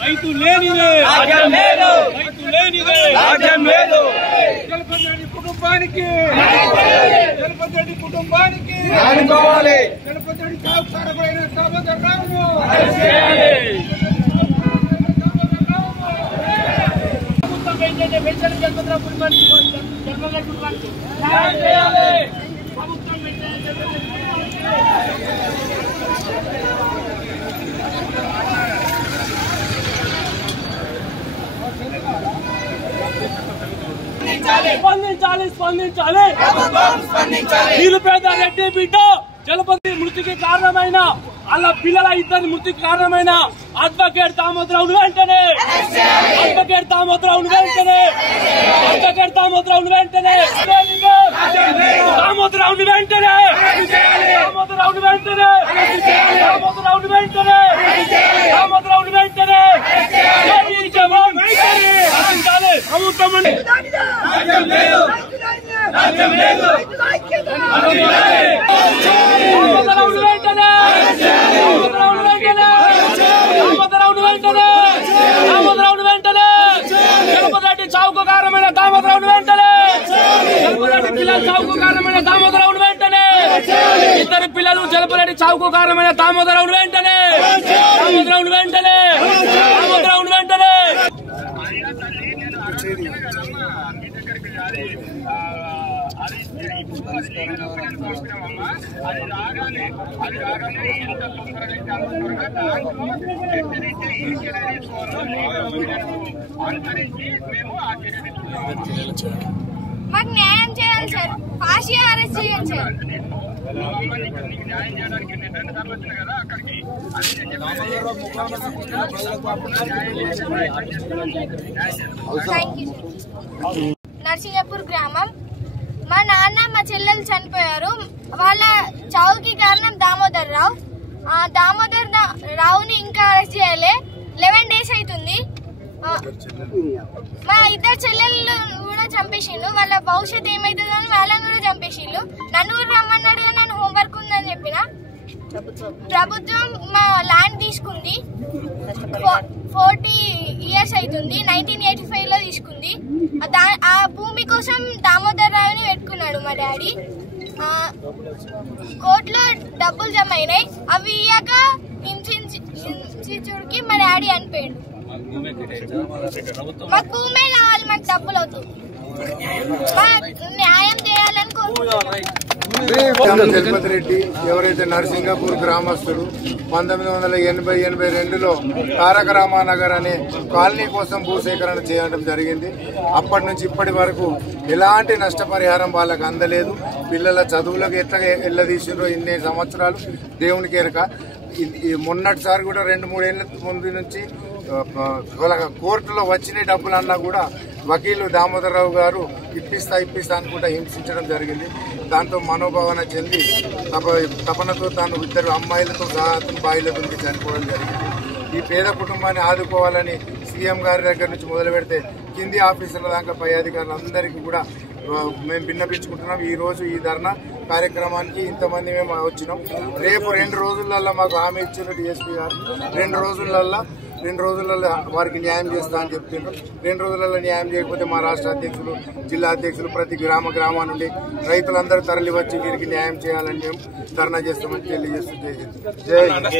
రైతు లేనిదే రాజ్యం లేదు, రైతు లేనిదే రాజ్యం లేదు. జలపతి రెడ్డి కుటుంబానికి జలపతి రెడ్డి కుటుంబానికి ఆదుకోవాలి. జలపతి రెడ్డి సాగు కారకుడైన దామోదర్ రావును ప్రభుత్వం వెంటనే పెన్షన్ జలపతి రావు కుటుంబానికి జలపతి కుటుంబానికి న్యాయం చేయాలి. ప్రభుత్వం వెంటనే స్పందించాలి, స్పందించాలి, నిరుపేద రెడ్డి బిడ్డ జలపతి మృతికి కారణమైన వాళ్ళ పిల్లల ఇద్దరి మృతికి కారణమైన అడ్వకేట్ దామోదరరావును వెంటనే, అడ్వకేట్ దామోదరరావును వెంటనే, అడ్వకేట్ దామోదరరావును వెంటనే, దామోదరరావును వెంటనే, దామోదరరావును వెంటనే, దామోదరరావును వెంటనే, దామోదరరావును వెంటనే. ప్రభుత్వం జలపతి చావుకు కారణమైన దామోదరరావును వెంటనే, జలపతి పిల్లలు చావుకు కారణమైన దామోదరరావును వెంటనే, ఇద్దరు పిల్లలు జలపతి చావుకు కారణమైన దామోదరరావును వెంటనే, దామోదరరావును వెంటనే, దామోదరరావును వెంటనే. మాకు న్యాయం చేయాలి సార్, ఫాస్ట్గా అరెస్ట్ చేయాలి సార్. నర్సింగపూర్ గ్రామం. మా నాన్న మా చెల్లెలు చనిపోయారు. వాళ్ళ చావుకి కారణం దామోదర్ రావు. దామోదర్ రావుని ఇంకా అరెస్ట్ చేయలే. 11 days అవుతుంది. మా ఇద్దరు చెల్లెళ్ళు కూడా చంపేసిండు. వాళ్ళ భవిష్యత్తు ఏమైతుందో అని వాళ్ళని కూడా చంపేసిండు. నన్ను కూడా రమ్మన్నాడు, నన్ను హోంవర్క్ ఉందని చెప్పిన. ప్రభుత్వం మా ల్యాండ్ తీసుకుంది. 40 years అవుతుంది. 1985 లో తీసుకుంది. ఆ భూమి కోసం దామోదర్ రావుని పెట్టుకున్నాడు మా డాడీ. కోర్టులో డబ్బులు జమ అయినాయి. అవి ఇయ్యాక హింసించుడికి మా డాడీ అనిపోయాడు. మాకు భూమే కావాలి, మాకు డబ్బులు అవుతుంది. న్యాయం చేయాలని కోరుకుంటున్నాం. జలపతి రెడ్డి ఎవరైతే నరసింగపూర్ గ్రామస్తుడు 1982లో తారక రామానగర్ అనే కాలనీ కోసం భూసేకరణ చేయడం జరిగింది. అప్పటి నుంచి ఇప్పటి వరకు ఎలాంటి నష్టపరిహారం వాళ్ళకి అందలేదు. పిల్లల చదువులకు ఎట్లా ఎల్లదీసిండ్రో ఇన్ని సంవత్సరాలు దేవునికి ఎరక. మొన్నటిసారి కూడా 2-3 ఏళ్ల ముందు నుంచి కోర్టులో వచ్చిన డబ్బులన్నా కూడా వకీలు దామోదరరావు గారు ఇప్పిస్తా అనుకుంటా హింసించడం జరిగింది. దాంతో మనోభావన చెంది తపనతో తాను 2 అమ్మాయిలతో సహా బాయిల దుంకి చనిపోవడం జరిగింది. ఈ పేద కుటుంబాన్ని ఆదుకోవాలని సీఎం గారి దగ్గర నుంచి మొదలు పెడితే కింది ఆఫీసర్ల దాకా పై అధికారులందరికీ కూడా మేము విన్నపించుకుంటున్నాం. ఈ రోజు ఈ ధర్నా కార్యక్రమానికి ఇంతమంది మేము వచ్చినాం. రేపు 2 రోజులలో మాకు హామీ ఇచ్చిన డిఎస్పీ గారు 2 రోజులలో వారికి న్యాయం చేస్తా అని చెప్తున్నారు. 2 రోజులలో న్యాయం చేయకపోతే మా రాష్ట్ర అధ్యక్షులు, జిల్లా అధ్యక్షులు ప్రతి గ్రామం నుండి రైతులందరూ తరలి వచ్చి వీరికి న్యాయం చేయాలని మేము ధర్నా చేస్తామని తెలియజేస్తూ జై హింద్.